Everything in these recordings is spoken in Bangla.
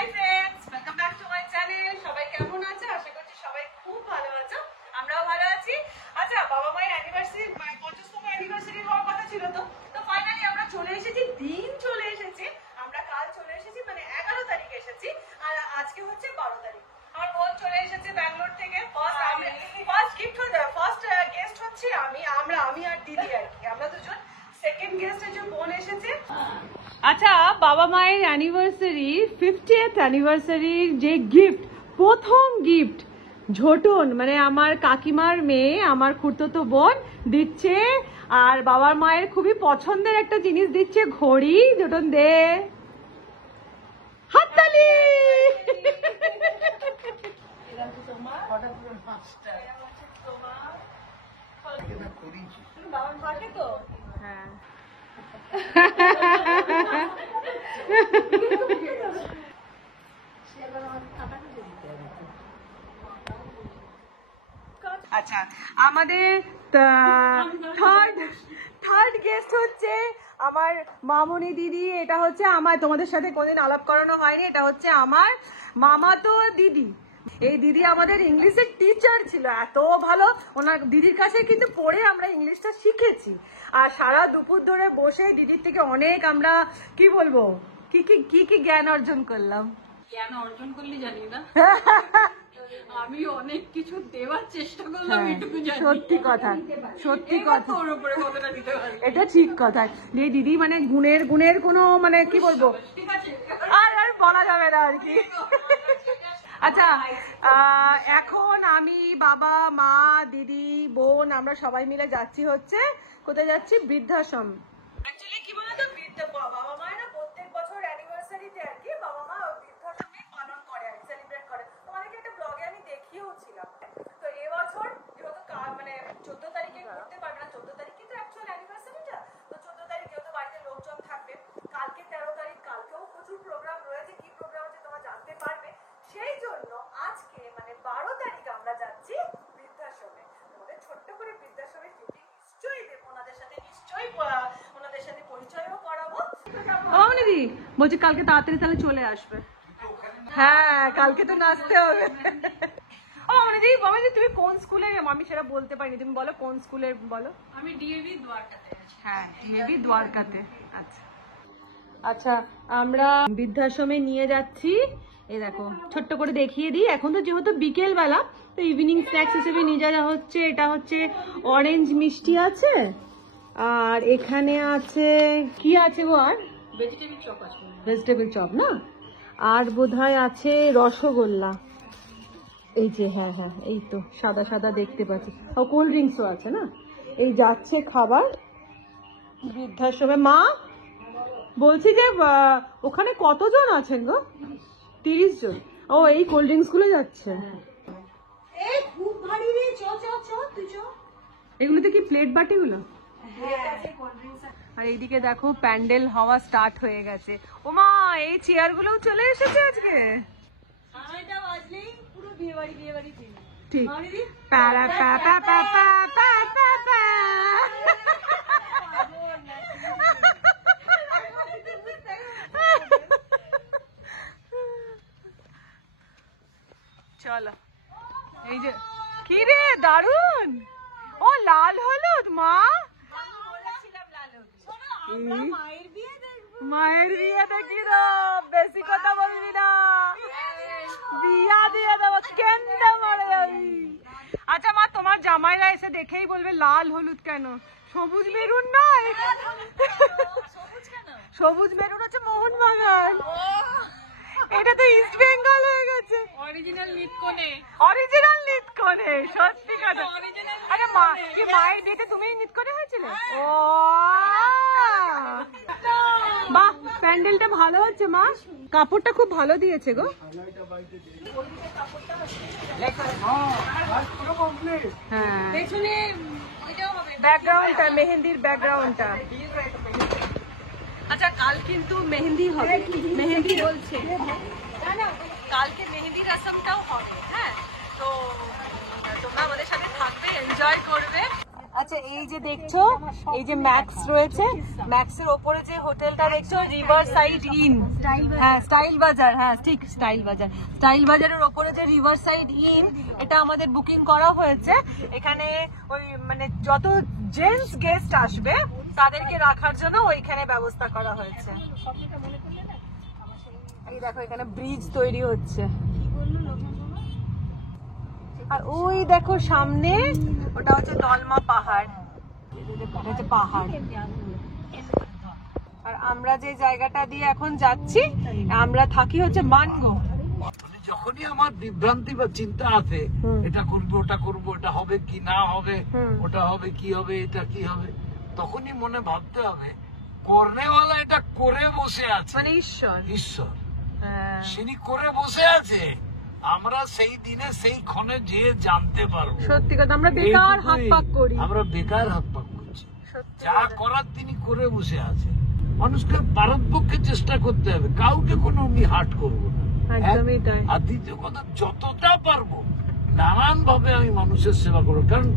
Hi friends, welcome back to my channel. সবাই কেমন আছে? আশা করছি সবাই খুব ভালো আছো, আমরাও ভালো আছি। আচ্ছা, বাবা মায়ের অ্যানিভার্সারি 50তম অ্যানিভার্সারি হওয়ার কথা ছিল, তো ফাইনালি আমরা চলে এসেছি, দিন চলে এসেছে। আমরা কাল চলে এসেছি, মানে 11 তারিখ এসেছি, আর আজকে হচ্ছে 12 তারিখ। আমার বোন চলে এসেছে ব্যাঙ্গালোর থেকে। ফার্স্ট গেস্ট হচ্ছে আমি আর দিদি, আর কি আমরা দুজন। সেকেন্ড গেস্ট হচ্ছে বোন এসেছে। আচ্ছা, বাবা মায়ের অ্যানিভার্সারি 50th অ্যানিভার্সারির যে গিফট, প্রথম গিফট ঝোটন, মানে আমার কাকিমার মেয়ে, আমার খুড়তো বোন দিচ্ছে। আর বাবার মায়ের খুবই পছন্দের একটা জিনিস দিচ্ছে, ঘড়ি। ঝোটন দে হাততালি। হ্যাঁ, আচ্ছা, আমাদের থার্ড গেস্ট হচ্ছে আমার মামনি দিদি। এটা হচ্ছে আমার, তোমাদের সাথে কোনদিন আলাপ করানো হয়নি, এটা হচ্ছে আমার মামাতো দিদি। এই দিদি আমাদের ইংলিশের টিচার ছিল, এত ভালো। ওনার দিদির কাছে কিন্তু পড়ে আমরা ইংলিশটা শিখেছি। আর সারা দুপুর ধরে বসে দিদির থেকে অনেক আমরা কি বলবো, কি জ্ঞান অর্জন করলাম। জ্ঞান অর্জন করলি জানি না, আমি অনেক কিছু দেওয়ার চেষ্টা করলাম, এটুকু জানি। সত্যি কথা, সত্যি কথা, ওর উপরে কতটা দিতে পারি এটা ঠিক কথা। যে দিদি মানে গুণের কোনো মানে কি বলবো, ঠিক আছে, আর বলা যাবে না আর কি। আচ্ছা, এখন আমি, বাবা, মা, দিদি, বোন, আমরা সবাই মিলে যাচ্ছি হচ্ছে, কোথায় যাচ্ছি? বৃদ্ধাশ্রম। অ্যাকচুয়ালি কি বলতো, বাবা মায়ের না প্রত্যেক বছর অ্যানিভার্সারিতে আর কি বাবা মা বৃদ্ধাশ্রমে পালন করে, আর সেলিব্রেট করে। তোমাদেরকে একটা ব্লগে আমি দেখিয়েওছিলাম। তো এবছর যেহেতু মানে 14 তারিখে করতে পারবে না, 14 তারিখ কিন্তু অ্যাকচুয়াল অ্যানিভার্সারিটা, তো 14 তারিখ যেহেতু বাড়িতে লোকজন থাকবে, কালকে 13 তারিখ, কালকেও প্রচুর প্রোগ্রাম রয়েছে। কি প্রোগ্রাম আছে তোমরা জানতে পারবে। সেই জন্য আজকে মানে 12 তারিখ আমরা যাচ্ছি বৃদ্ধাশ্রমে। তোমাদের ছোট্ট করে বৃদ্ধাশ্রমের ডিউটি নিশ্চয়ই দেবো, ওনাদের সাথে নিশ্চয়ই ওনাদের সাথে পরিচয়ও করাবো। দিদি বলছি কালকে তাড়াতাড়ি তাহলে চলে আসবে। হ্যাঁ, কালকে তো নাচতে হবে। মামনি তুমি কোন স্কুলে? আমি সেটা বলতে পারিনি, তুমি বলো কোন স্কুলে বলো। আমি ডিএভি দ্বারকাতে আছি। হ্যাঁ, ডিএভি দ্বারকাতে। আচ্ছা আচ্ছা, আমরা বৃদ্ধাশ্রমে নিয়ে যাচ্ছি। এই দেখো, ছোট্ট করে দেখিয়ে দিই। এখন তো যেহেতু বিকেল বেলা, তো ইভিনিং স্ন্যাক্স হিসেবে নিয়ে যাওয়া হচ্ছে। এটা হচ্ছে অরেঞ্জ মিষ্টি আছে, আর এখানে আছে কি আছে গো, আর ভেজিটেবল চপ আছে, ভেজিটেবল চপ না, আর বোধহয় আছে রসগোল্লা। এই যে, হ্যাঁ হ্যাঁ, এই তো সাদা সাদা দেখতে পাচ্ছি। ও কোল্ড ড্রিঙ্কসও আছে না। এই যাচ্ছে খাবার বৃদ্ধাশ্রমে। মা বলছি যে ওখানে কতজন আছেন গো? 30 জন। ও, এই কোল্ড ড্রিঙ্কস গুলো যাচ্ছে। এগুলোতে কি প্লেট বাটি গুলো? আর এইদিকে দেখো প্যান্ডেল হওয়া স্টার্ট হয়ে গেছে। ওমা, এই চেয়ার গুলোও চলে এসেছে আজকে। ঠিক। প্যারা প্যা প্যা প্যা প্যা প্যা প্যা প্যা। চলো, এই যে কি রে, দারুন। ও, লাল হলুদ। মা, মায়ের বিয়ে দেখি তো, বেশি কথা বলবি না, বিয়া দিয়ে দেবো, কেন্দ্র মারা যাবি। আচ্ছা মা, তোমার জামাইরা এসে দেখেই বলবে লাল হলুদ কেন, সবুজ মেরুন নয়? সবুজ মেরুন হচ্ছে মোহনবাগান, এটা তো ইস্ট বেঙ্গল হয়ে গেছে। অরিজিনাল নিতকোণে, অরিজিনাল নিতকোণে, সত্যি কথা। আরে মা, কি মায়ের বিয়েতে তুমি নিতকোণে হয়েছিল? ও বাহ, প্যান্ডেলটা ভালো হচ্ছে মা, কাপড়টা খুব ভালো দিয়েছে গো। হ্যাঁ, পেছনে ওইটাও হবে, ব্যাকগ্রাউন্ডটা, মেহেন্দির ব্যাকগ্রাউন্ডটা। আচ্ছা, কাল কিন্তু মেহেন্দি হবে, মেহেন্দি বলছে, কালকে মেহেন্দি রসমটাও হবে। হ্যাঁ, তো তোমরা আমাদের সাথে থাকবে, এনজয় করবে। আচ্ছা এই যে দেখছো, এই যে ম্যাক্স রয়েছে, ম্যাক্সের ওপরে যে হোটেলটা দেখছো রিভার সাইড ইন, হ্যাঁ স্টাইল বাজার, হ্যাঁ ঠিক স্টাইল বাজার, স্টাইল বাজারের ওপরে যে রিভার সাইড ইন, এটা আমাদের বুকিং করা হয়েছে। এখানে ওই মানে যত জেন্টস গেস্ট আসবে তাদেরকে রাখার জন্য ওইখানে ব্যবস্থা করা হয়েছে। এই দেখো এখানে ব্রিজ তৈরি হচ্ছে, আর ওই দেখো সামনে ওটা হচ্ছে দলমা পাহাড়, এটা হচ্ছে পাহাড়। আর আমরা যে জায়গাটা দিয়ে এখন যাচ্ছি, আমরা থাকি হচ্ছে মানগো। যখনই আমার বিভ্রান্তি বা চিন্তা আসে, এটা করবো ওটা করবো, এটা হবে কি না হবে, ওটা হবে কি হবে, এটা কি হবে, তখনই মনে ভাবতে হবে করনেওয়ালা এটা করে বসে আছে, মানে ঈশ্বর, ঈশ্বর হ্যাঁ তিনি করে বসে আছে। আমরা সেই দিনে সেই ক্ষণে যে জানতে পারবো। সত্যি কথা, আমরা বেকার হাত পাক করি, আমরা বেকার হাত পাক করছি। যা করার তিনি করে বসে আছে। মানুষকে পারতপক্ষে চেষ্টা করতে হবে, কাউকে কোনো আমি হার্ট করবো না। একদমই তাই। আর দ্বিতীয় কথা, যতটা পারবো নানান ভাবে আমি মানুষের সেবা করবো। কারণ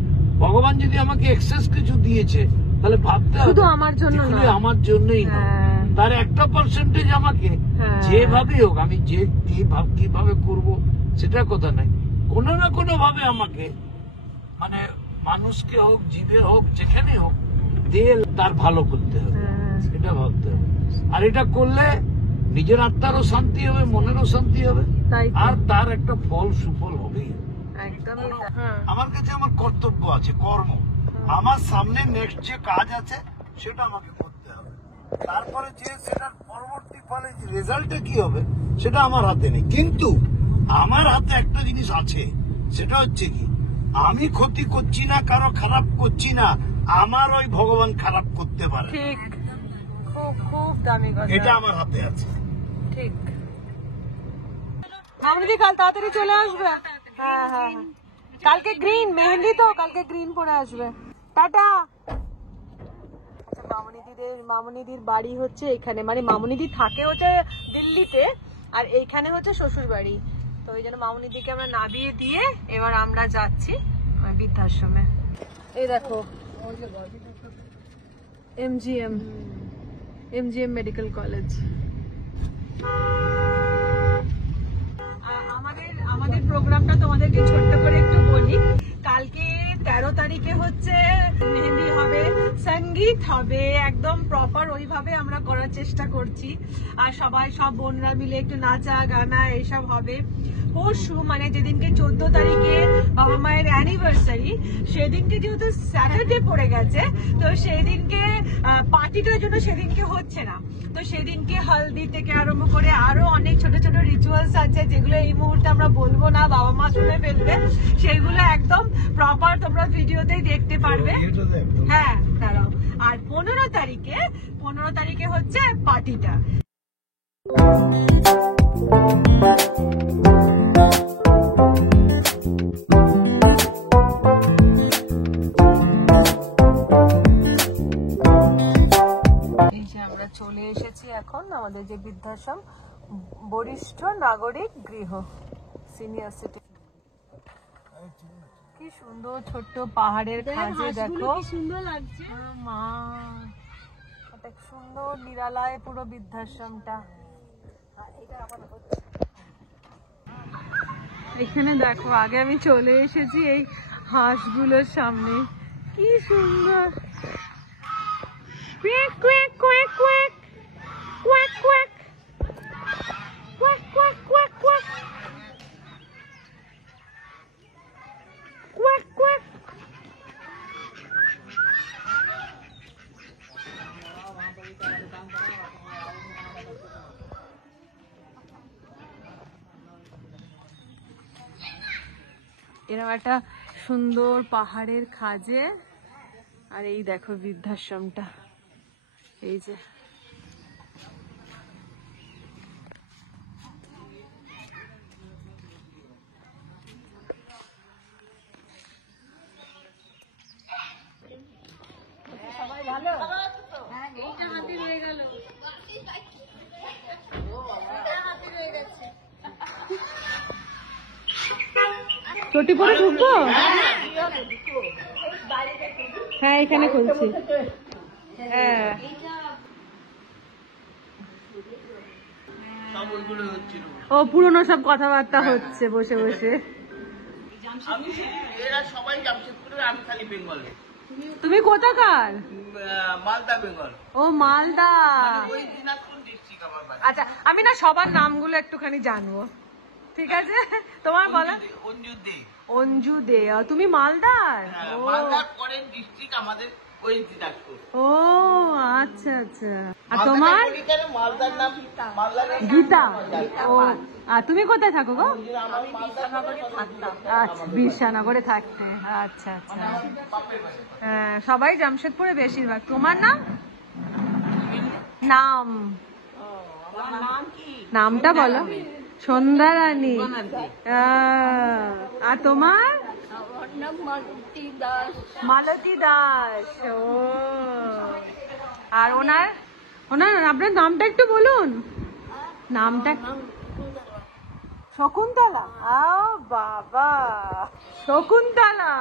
ভগবান যদি আমাকে এক্সেস কিছু দিয়েছে, তাহলে ভাবতে হবে শুধু আমার জন্য না, আমার জন্যই না, তার একটা পার্সেন্টেজ আমাকে যেভাবেই হোক, আমি যে কিভাবে করব সেটা কথা নাই, কোনো না কোনো ভাবে আমাকে মানে মানুষকে হোক জীবে হোক যেখানে হোক দিয়ে তার ভালো করতে হবে, এটা ভাবতে হবে। আর এটা করলে নিজের আত্মারও শান্তি হবে, মনেরও শান্তি হবে, আর তার একটা ফল সুফল হবেই। আমার কাছে আমার কর্তব্য আছে, কর্ম, আমার সামনে নেক্সট যে কাজ আছে সেটা আমাকে করতে হবে। তারপরে যে সেটার পরবর্তী ফলে রেজাল্টে কি হবে সেটা আমার হাতে নেই, কিন্তু আমার হাতে একটা জিনিস আছে, সেটা হচ্ছে কি আমি ক্ষতি করছি না, কারো খারাপ করছি না, আমার ওই ভগবান খারাপ করতে পারে, ঠিক, খুব খুব দামি কথা, এটা আমার হাতে আছে। ঠিক। মামনিদি কাল তাড়াতাড়ি চলে আসবে, হ্যাঁ হ্যাঁ, কালকে গ্রিন মেহেন্দি, তো কালকে গ্রিন পরে আসবে। টাটা। মামনিদির বাড়ি হচ্ছে এখানে, মানে মামনিদি থাকে হচ্ছে দিল্লিতে, আর এইখানে হচ্ছে শ্বশুর বাড়ি। তো ওই জন্য মামনিদিকে আমরা নামিয়ে দিয়ে এবার আমরা যাচ্ছি বৃদ্ধাশ্রমে। এই দেখো এমজিএম মেডিকেল কলেজ। আমাদের প্রোগ্রামটা তোমাদেরকে ছোট্ট করে একটু বলি। কালকে 13 তারিখে হচ্ছে মেহেন্দি হবে, সঙ্গীত হবে, একদম প্রপার ওইভাবে আমরা করার চেষ্টা করছি। আর সব বোনরা মিলে একটু নাচা গানা এইসব হবে। পরশু মানে যেদিনকে 14 তারিখে বাবা মায়ের অ্যানিভার্সারি, সেদিনকে যেহেতু স্যাটারডে পড়ে গেছে, তো সেই দিনকে পার্টিটার জন্য সেদিনকে হচ্ছে না। তো সেদিনকে হলদি থেকে আরম্ভ করে আরো অনেক ছোট ছোট রিচুয়ালস আছে, যেগুলো এই মুহূর্তে আমরা বলবো না, বাবা মা শুনে ফেলবে। সেগুলো একদম প্রপার তোমরা ভিডিওতেই দেখতে পারবে। হ্যাঁ দাঁড়াও। আর 15 তারিখে হচ্ছে পার্টিটা। চলে এসেছি এখন আমাদের যে বৃদ্ধাশ্রম, বরিষ্ঠ নাগরিক গৃহ, সিনিয়র সিটিজেন। কি সুন্দর ছোট্ট পাহাড়ের খাঁজে, দেখো কি সুন্দর লাগছে, মা কত সুন্দর নিরালায় পুরো বৃদ্ধাশ্রমটা। এখানে দেখো আগে আমি চলে এসেছি এই হাঁসগুলোর সামনে, কি সুন্দর। Quack, quack, quack, quack. Quack, quack. Quack, quack, quack, quack. Quack, quack. এরকম একটা সুন্দর পাহাড়ের খাঁজে, আর এই দেখো বৃদ্ধাশ্রমটা, এই যে সবাই ভালো, এইটা হাতি রয়ে গেল, চটি পরে ঢুকবো। হ্যাঁ এখানে খুলছি। হ্যাঁ ও পুরনো সব কথাবার্তা হচ্ছে বসে বসে। এরা সবাই জামশেদপুরের, আমি খালি বেঙ্গলে। তুমি কোথাকার? মালদা বেঙ্গল। ও মালদা। ওই দিনাজপুর ডিস্ট্রিক্ট আমার বাড়ি। আচ্ছা আমি না সবার নামগুলো একটুখানি জানবো, ঠিক আছে? তোমার বলো। অঞ্জু দে। অঞ্জু দে। তুমি মালদার? ও মালদার পরের ডিস্ট্রিক্ট আমাদের ওই দিনাজপুর। ও আচ্ছা আচ্ছা। আর তোমার? মালদার নাম মালদার গীতা। ও আর তুমি কোথায় থাকো গো? আমি বিশানগরে থাকতাম। আচ্ছা বিশানগরে থাকতে। আচ্ছা আচ্ছা। হ্যাঁ সবাই জামশেদপুরে বেশিরভাগ। তোমার নাম? নাম নামটা বলো। সন্ধ্যা রানী। আর তোমার? মালতী দাস। ও আর ওনার ওনার আপনার নামটা একটু বলুন। নামটা শকুন্তলা। আও বাবা শকুন্তলা।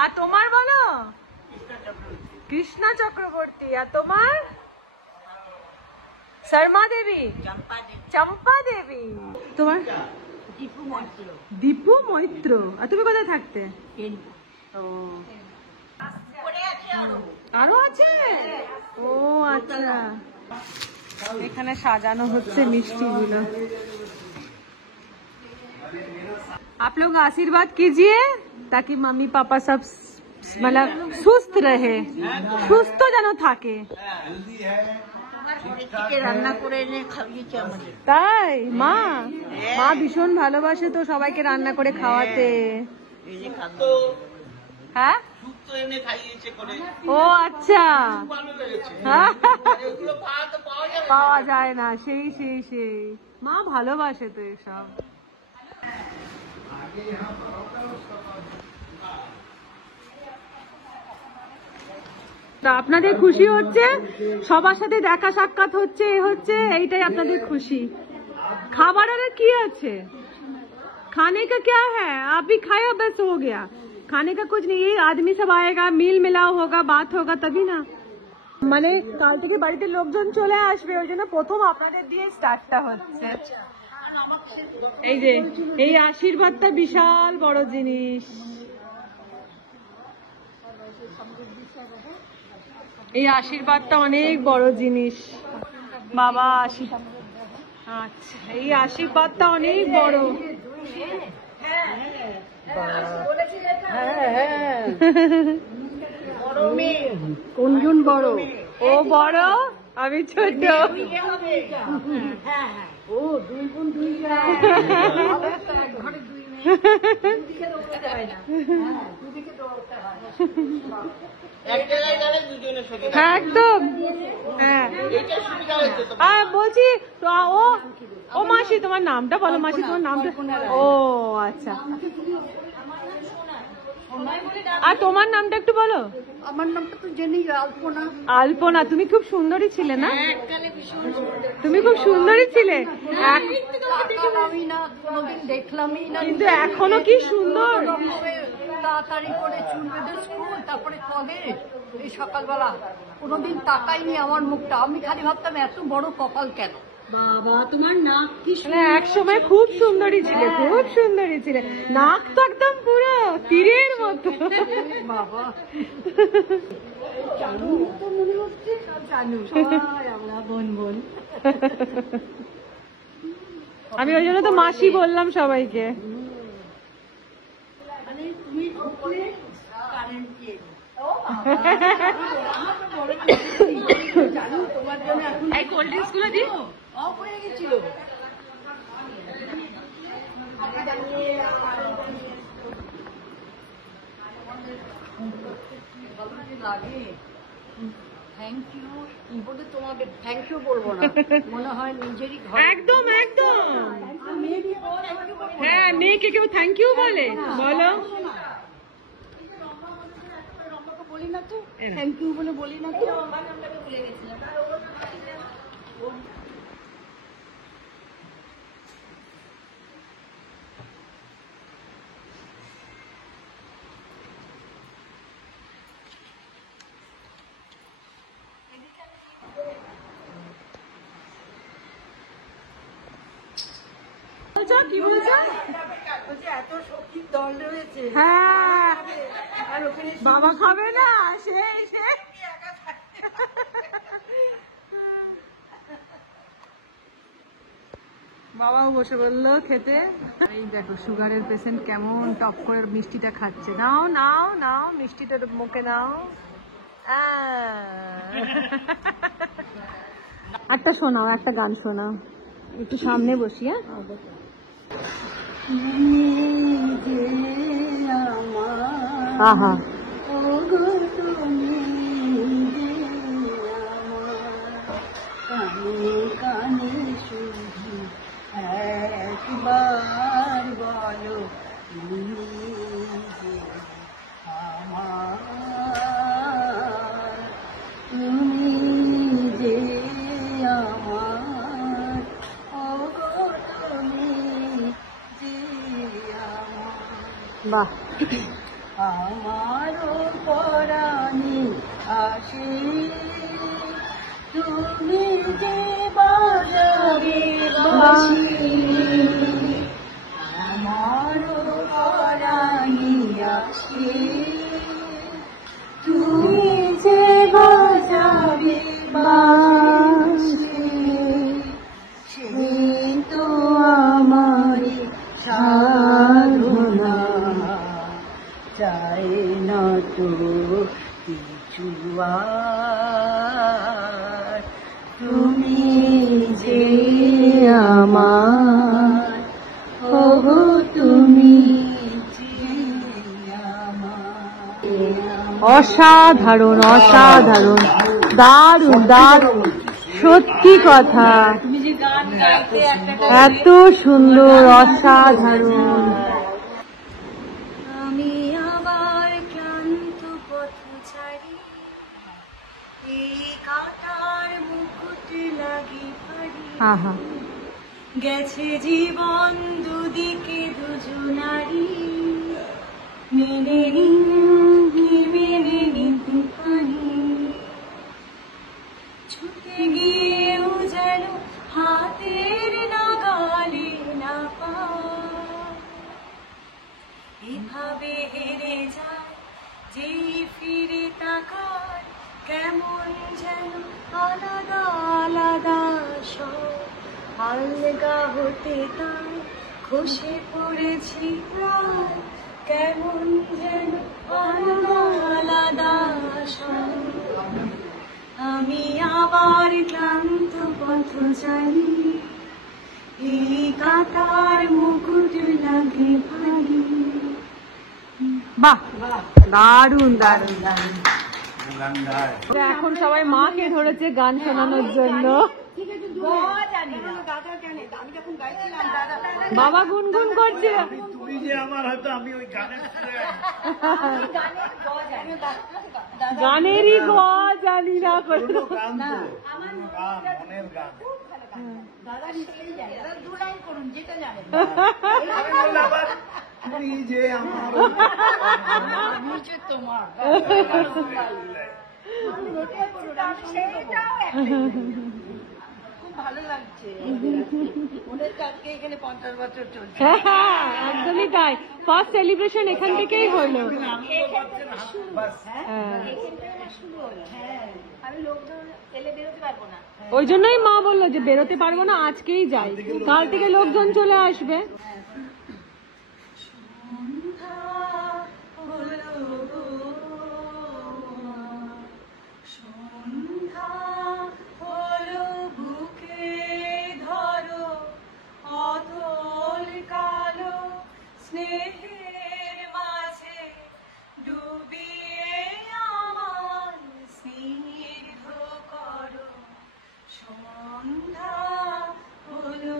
আর তোমার বলো? কৃষ্ণা চক্রবর্তী। আর তোমার? শর্মা দেবী। চম্পা দেবী। তোমার? দীপু মৈত্র। আর তুমি কোথায় থাকতে? ও আরো আছে। ও আচ্ছা এখানে সাজানো হচ্ছে মিষ্টিগুলো। आप लोग आशीर्वाद कीजिए ताकि मम्मी पापा सब मतलब सुस्त रहे, সুস্থ যেন থাকে। রান্না করে এনে খাইয়েছে আমাদের। তাই মা মা ভীষণ ভালোবাসে তো সবাইকে রান্না করে খাওয়াতে। হ্যাঁ শুক্তো এনে খাইয়েছে করে। ও আচ্ছা ভালো লেগেছে। এগুলো পাওয়া যাবে না। পাওয়া যায় না। সেই সেই সেই মা ভালোবাসে তো এসব। তা আপনাদের খুশি হচ্ছে, সবার সাথে দেখা সাক্ষাৎ হচ্ছে, এ হচ্ছে, এইটাই আপনাদের খুশি। খাবারের কি আছে? खाने का क्या है? आप भी खाया बस हो गया। खाने का कुछ नहीं। ये आदमी सब आएगा, मिल मिलाव होगा, बात होगा तभी ना। মানে কাল থেকে বাড়িতে লোকজন চলে আসবে, ওই জন্য প্রথম আপনাদের দিয়ে স্টার্টটা হচ্ছে। এই যে এই আশীর্বাদটা বিশাল বড় জিনিস। এই আশীর্বাদটা অনেক বড় জিনিস বাবা। আচ্ছা এই আশীর্বাদটা অনেক বড়। কোনজন বড়? ও বড় আমি ছোট। ও দুই বোন দুই একদম। হ্যাঁ বলছি ও ও মাসি তোমার নামটা বলো। মাসি তোমার নামটা? ও আচ্ছা। আর তোমার নামটা একটু বলো। আমার নামটা তো জেনি, আলপনা। আলপনা। তুমি খুব সুন্দরী ছিলে না? তুমি খুব সুন্দরী ছিলে। আমি না কোনোদিন দেখলামই না, কিন্তু এখনো কি সুন্দর। তাড়াতাড়ি করে চুল বেঁধে স্কুল, তারপরে কলেজ, এই সকালবেলা কোনোদিন তাকাইনি আমার মুখটা। আমি খালি ভাবতাম এত বড় কপাল কেন। বাবা তোমার নাক কি এক সময় খুব সুন্দরী ছিলে, খুব সুন্দরী ছিলে। নাক তো একদম পুরো তীরের মতো। বাবা জানু তো মনে হচ্ছে। জানু সবাই আমরা বোন বোন। আমি ওই জন্য তো মাসি বললাম সবাইকে। মানে তুমি কারেন্ট দিয়ে জানু তোমার জন্য এখন এই কোল্ড ড্রিঙ্কস গুলো দিই। অফ হয়ে গেছিল। লাগে থ্যাংক ইউ বলে তোমাকে থ্যাংক ইউ বলবো না, মনে হয় নিজেরই ঘর। একদম একদম। হ্যাঁ মেয়েকে কেউ থ্যাংক ইউ বলে? বলো। বলি না তো থ্যাংক ইউ বলে বলি না তো। ভুলে গেছিলাম। বলছো কি বলছো? এত শক্তির দল রয়েছে, হ্যাঁ আর ওখানে বাবা খাবে না সে বাবাও বসে বললো খেতে। এই দেখো সুগারের পেশেন্ট কেমন টক করে মিষ্টিটা খাচ্ছে। নাও নাও নাও মিষ্টিটা মুখে নাও। একটা শোনাও, একটা গান শোনাও, একটু সামনে বসি। হ্যাঁ আহা কানে শুধু একবার বলো তুমি যে আমার, তুমি যে আমার, ওগো তুমি যে আমার। বাহ, আমারও পরাণে আসে তুমি যে বাজাবে বাঁশি, আমারও পরাণে আসে তুমি যে বাজাবে বাঁশি, সেই তো আমারই সাধনা, চাই না তো কিছু আর, তুমি যে আমার, ওগো তুমি যে আমার। অসাধারণ অসাধারণ, দারুণ দারুণ, সত্যি কথা, তুমি যে গান গাইতে এত সুন্দর, অসাধারণ। আমি আবার ক্লান্ত পথ ছাড়ি, এই কাটার মুকুট লাগি ভারী, আহা গেছে জীবন দুদিকে দুজনারি, মেনে নিন কি মেনে নিতে পারি, ছুটে গিয়েও যেন হাতের নাগালে না পায়, এভাবে হেরে যায় যেই ফিরে তাকায়, কেমন যেন আলাদা আলাদা সব, আলগা হতে তাই খসে পড়েছি প্রায়, কেমন যেন আলাদা আলাদা সব। আমি আবার ক্লান্ত পথ চালি, এই কাটার মুকুট লাগে ভারী। বাহ, দারুণ দারুণ দারুণ। এখন সবাই মাকে ধরেছে গান শোনানোর জন্য। বাবা গুনগুন করছে, তুমি যে আমার হয়তো আমি ওই গানের গানেরই গ জানি না করে। গান মনের গান তুমি যে আমার তোমার খুব ভালো লাগছে, মনে হচ্ছে এখানে 50 বছর চলছে। হ্যাঁ একদমই তাই, ফার্স্ট সেলিব্রেশন এখান থেকেই হলো। আমি লোকজন এলে বেরোতে পারবো না, ওই জন্যই মা বললো যে বেরোতে পারবো না, আজকেই যাই, কাল থেকে লোকজন চলে আসবে। স্নেহের মাঝে ডুবিয়ে আমার স্নিগ্ধ করো, সন্ধ্যা হলো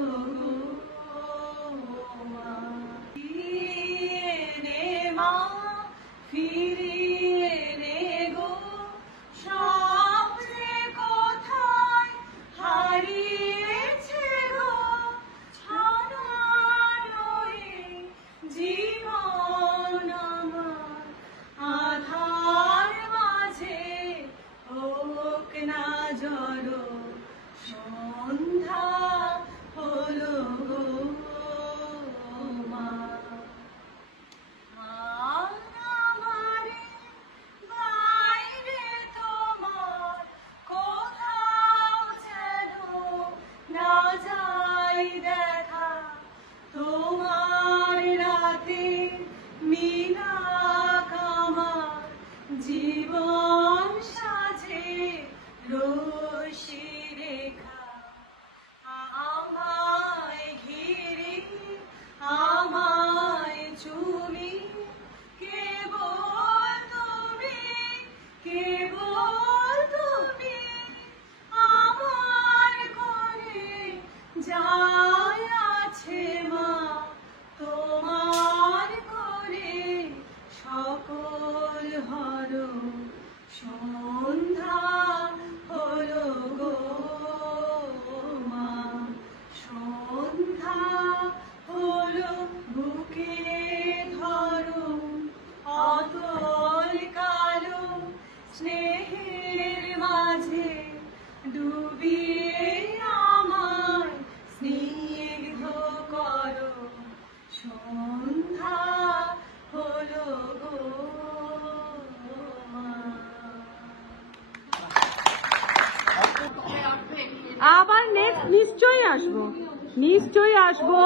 আসবো,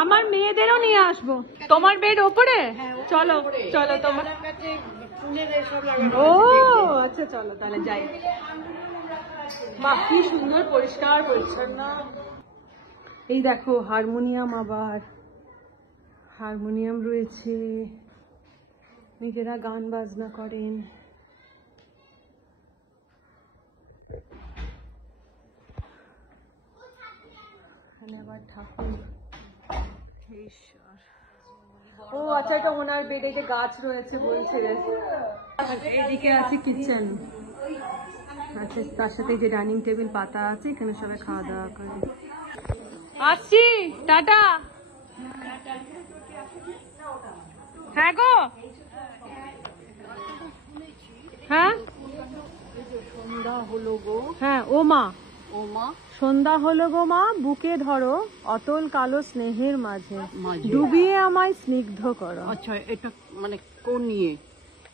আমার মেয়েদেরও নিয়ে আসবো। তোমার বেড ওপরে? চলো চলো তোমার। ও আচ্ছা চলো তাহলে যাই। বাহ কি সুন্দর পরিষ্কার পরিচ্ছন্ন। এই দেখো হারমোনিয়াম, আবার হারমোনিয়াম রয়েছে, নিজেরা গান বাজনা করেন। এখানে আবার ঠাকুর। ঈশ্বর। ও আচ্ছা, এটা ওনার বেডে যে গাছ রয়েছে বলছিলেন। এদিকে আছে কিচেন, আচ্ছা তার সাথে যে ডাইনিং টেবিল পাতা আছে, এখানে সবাই খাওয়া দাওয়া করে। আসছি, টাটা। হ্যাঁ গো, হ্যাঁ সন্ধ্যা হলো গো, হ্যাঁ ও মা, ও মা, সন্ধ্যা হলো গো মা, বুকে ধরো অতল কালো স্নেহের মাঝে, মাঝে। ডুবিয়ে আমায় স্নিগ্ধ করো। আচ্ছা এটা মানে কোন নিয়ে?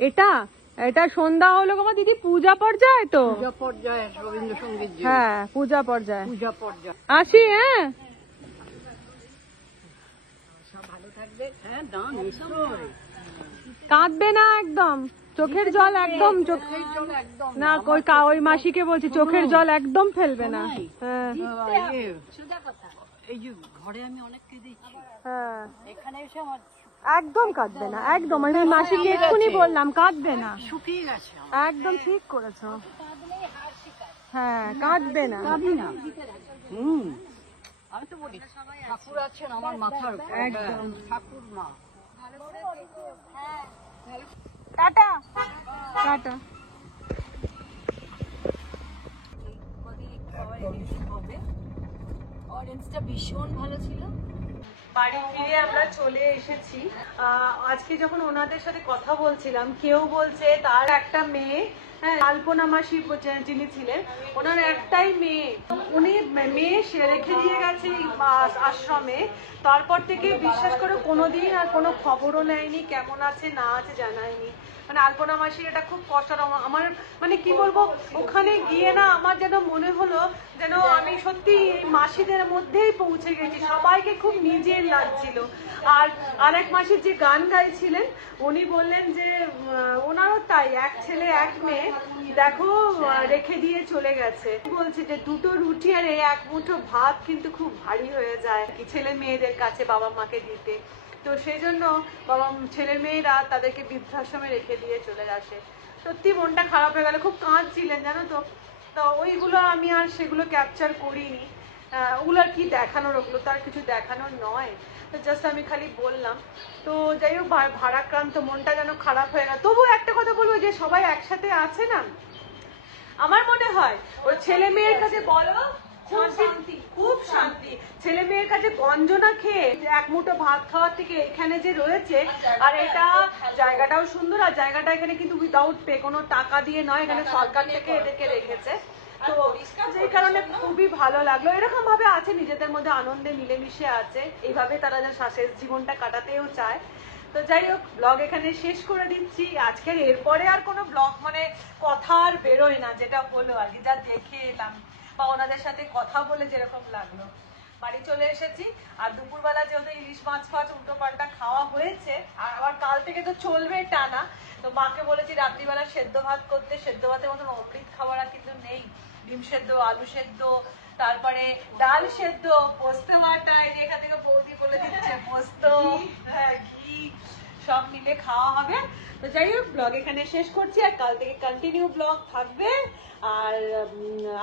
এটা এটা সন্ধ্যা হলো গো মা দিদি, পূজা পর্যায়ে তো। পূজা পর্যায়ে রবীন্দ্রসঙ্গীত যে। হ্যাঁ পূজা পর্যায়ে। পূজা পর্যায়ে। আসি, হ্যাঁ সব ভালো থাকবে। হ্যাঁ না নিশ্চয়, কাঁদবে না একদম, চোখের জল একদম, চোখের জল একদম না ওই মাসিকে বলছি চোখের জল একদম ফেলবে না। হ্যাঁ এই যে ঘরে আমি অনেক কেঁদেছি, হ্যাঁ এখানে এসে আমার একদম কাঁদবে না, একদম। আমি মাসিকে এক্ষুনি বললাম কাঁদবে না, শুকিয়ে গেছে। একদম ঠিক করেছো। হ্যাঁ কাঁদবে না। আমি তো বলি ঠাকুর আছেন আমার মাথার উপর, একদম ঠাকুর মা। Tata tata. অরেঞ্জটা ভীষণ ভালো ছিল। বাড়ি ফিরে আমরা চলে এসেছি। আজকে যখন ওনাদের সাথে কথা বলছিলাম, কেউ বলছে তার একটা মেয়ে, হ্যাঁ আলপনা মাসি যিনি ছিলেন, ওনার একটাই মেয়ে, উনি মেয়ে সে রেখে দিয়ে গেছে আশ্রমে। তারপর থেকে বিশ্বাস করে কোনোদিন আর কোনো খবরও নেয়নি, কেমন আছে না আছে জানায়নি। মানে আলপনা মাসির এটা খুব কষ্ট। আমার মানে কি বলবো, ওখানে গিয়ে না আমার যেন মনে হলো যেন আমি সত্যি মাসিদের মধ্যেই পৌঁছে গেছি, সবাইকে খুব নিজের লাগছিল। আর আরেক মাসির যে গান গাইছিলেন, উনি বললেন যে ওনারও তাই, এক ছেলে এক মেয়ে, দেখো রেখে দিয়ে চলে গেছে। বলছে যে দুটো রুটি আর এই এক মুঠো ভাত কিন্তু খুব ভারী হয়ে যায় কি ছেলে মেয়েদের কাছে বাবা মাকে দিতে। তো সেই জন্য ছেলে মেয়েরা তাদেরকে বৃদ্ধাশ্রমে রেখে দিয়ে চলে আসে। সত্যি মনটা খারাপ হয়ে গেল, খুব কাঁদছিলেন জানো তো। তো ওইগুলো আমি আর সেগুলো ক্যাপচার করিনি। ওগুলো আর কি দেখানোর, ওগুলো তো আর কিছু দেখানোর নয়। তো জাস্ট আমি খালি বললাম। তো যাই হোক, ভারাক্রান্ত মনটা যেন খারাপ হয়ে গেল। তবুও একটা কথা বলবো, যে সবাই একসাথে আছে না, আমার মনে হয় ওই ছেলে মেয়ের কাছে বলো শান্তি, খুব শান্তি। ছেলে মেয়ের কাছে গঞ্জনা খেয়ে এক মুঠো ভাত খাওয়ার থেকে এখানে যে রয়েছে, আর এটা জায়গাটাও সুন্দর, আর জায়গাটা এখানে কিন্তু উইদাউট পে, কোনো টাকা দিয়ে নয়, এখানে সরকার থেকে এদেরকে রেখেছে। তো সেই কারণে খুবই ভালো লাগলো। এরকম ভাবে আছে, নিজেদের মধ্যে আনন্দে মিলেমিশে আছে, এইভাবে তারা যা শেষ জীবনটা কাটাতেও চায়। তো যাই হোক, ব্লগ এখানে শেষ করে দিচ্ছি আজকের। এরপরে আর কোনো ব্লগ মানে কথা আর বেরোয় না, যেটা হলো আজকে যা দেখে এলাম বা ওনাদের সাথে কথা বলে যেরকম লাগলো। বাড়ি চলে এসেছি, আর দুপুরবেলা যেহেতু ইলিশ মাছ ফাছ উল্টো পাল্টা খাওয়া হয়েছে, আর আবার কাল থেকে তো চলবে টানা। তো মাকে বলেছি রাত্রিবেলা সেদ্ধ ভাত করতে, সেদ্ধ ভাতের মতন অমৃত খাবার আর কিন্তু নেই। ডিম সেদ্ধ, আলু সেদ্ধ, তারপরে ডাল সেদ্ধ, পোস্ত বাটা, এই যে এখান থেকে বৌদি বলে দিচ্ছে পোস্ত, হ্যাঁ ঘি, সব মিলে খাওয়া হবে। তো যাই হোক, ব্লগ এখানে শেষ করছি, আর কাল থেকে কন্টিনিউ ব্লগ থাকবে। আর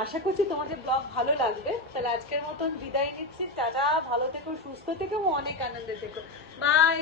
আশা করছি তোমাদের ব্লগ ভালো লাগবে। তাহলে আজকের মতন বিদায় নিচ্ছি, টাটা, ভালো থেকো, সুস্থ থেকো, অনেক আনন্দে থেকো, বাই।